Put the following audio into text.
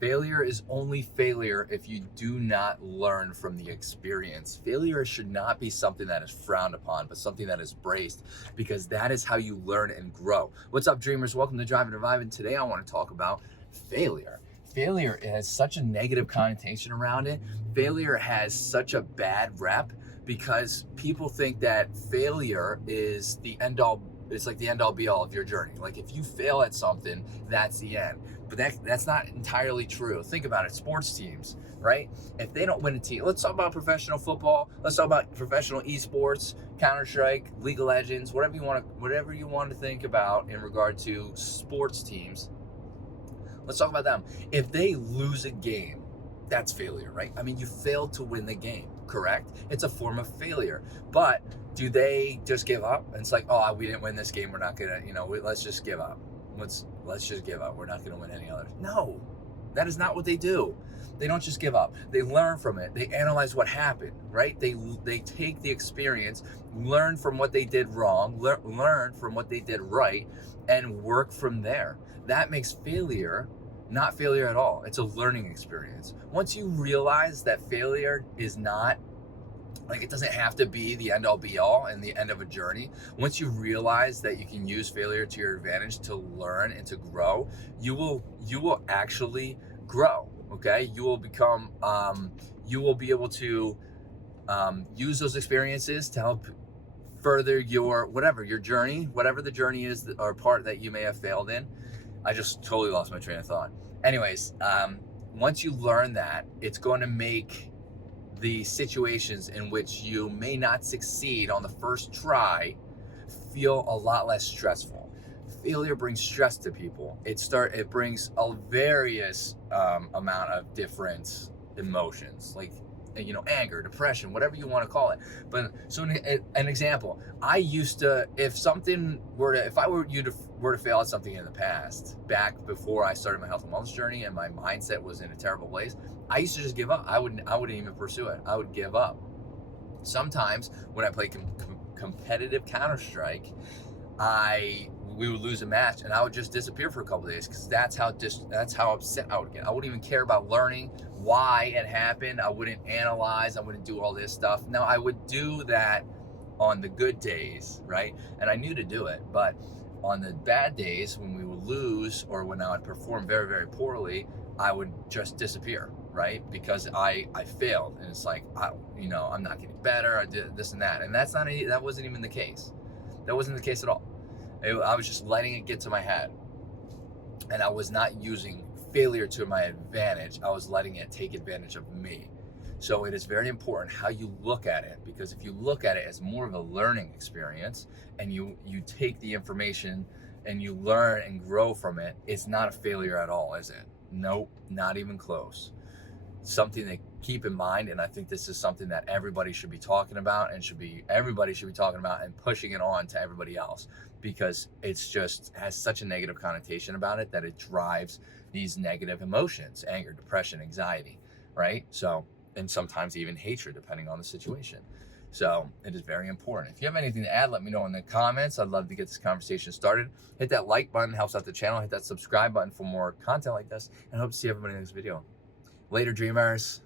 Failure is only failure if you do not learn from the experience. Failure should not be something that is frowned upon, but something that is braced, because that is how you learn and grow. What's up, dreamers? Welcome to Drive and Revive, and today I want to talk about failure. Failure has such a negative connotation around it. Failure has such a bad rep because people think that failure is the end all. It's like the end all be all of your journey. Like if you fail at something, that's the end. But that's not entirely true. Think about it. Sports teams, right? If they don't win a team, let's talk about professional football. Let's talk about professional esports, Counter-Strike, League of Legends, whatever you want to think about in regard to sports teams. Let's talk about them. If they lose a game, that's failure, right? I mean, you failed to win the game, correct? It's a form of failure. But do they just give up? And it's like, oh, we didn't win this game. We're not gonna, let's just give up. Let's just give up. We're not gonna win any others. No, that is not what they do. They don't just give up. They learn from it. They analyze what happened, right? They take the experience, learn from what they did wrong, learn from what they did right, and work from there. That makes failure not failure at all. It's a learning experience. Once you realize that failure is not, like, it doesn't have to be the end all be all and the end of a journey. Once you realize that you can use failure to your advantage to learn and to grow, you will actually grow. Okay, you will become you will be able to use those experiences to help further your journey, whatever the journey is or part that you may have failed in. I just totally lost my train of thought. Anyways, once you learn that, it's going to make the situations in which you may not succeed on the first try feel a lot less stressful. Failure brings stress to people. It brings a various amount of different emotions, like anger, depression, whatever you want to call it. But so an example, I used to, if I were to fail at something in the past, back before I started my health and wellness journey and my mindset was in a terrible place, I used to just give up. I wouldn't even pursue it. I would give up. Sometimes when I play competitive Counter-Strike, we would lose a match and I would just disappear for a couple of days, because that's how upset I would get. I wouldn't even care about learning why it happened. I wouldn't analyze. I wouldn't do all this stuff. Now, I would do that on the good days, right? And I knew to do it. But on the bad days, when we would lose or when I would perform very, very poorly, I would just disappear, right? Because I failed, and it's like, I'm not getting better. I did this and that, and that wasn't even the case. That wasn't the case at all. I was just letting it get to my head, and I was not using failure to my advantage. I was letting it take advantage of me. So it is very important how you look at it, because if you look at it as more of a learning experience and you take the information and you learn and grow from it, it's not a failure at all, is it? Nope, not even close. Something to keep in mind, and I think this is something that everybody should be talking about and everybody should be talking about and pushing it on to everybody else, because it's just has such a negative connotation about it that it drives these negative emotions: anger, depression, anxiety, right? So, and sometimes even hatred, depending on the situation. So it is very important. If you have anything to add, let me know in the comments. I'd love to get this conversation started. Hit that like button, helps out the channel. Hit that subscribe button for more content like this, and I hope to see everybody in this video. Later, dreamers.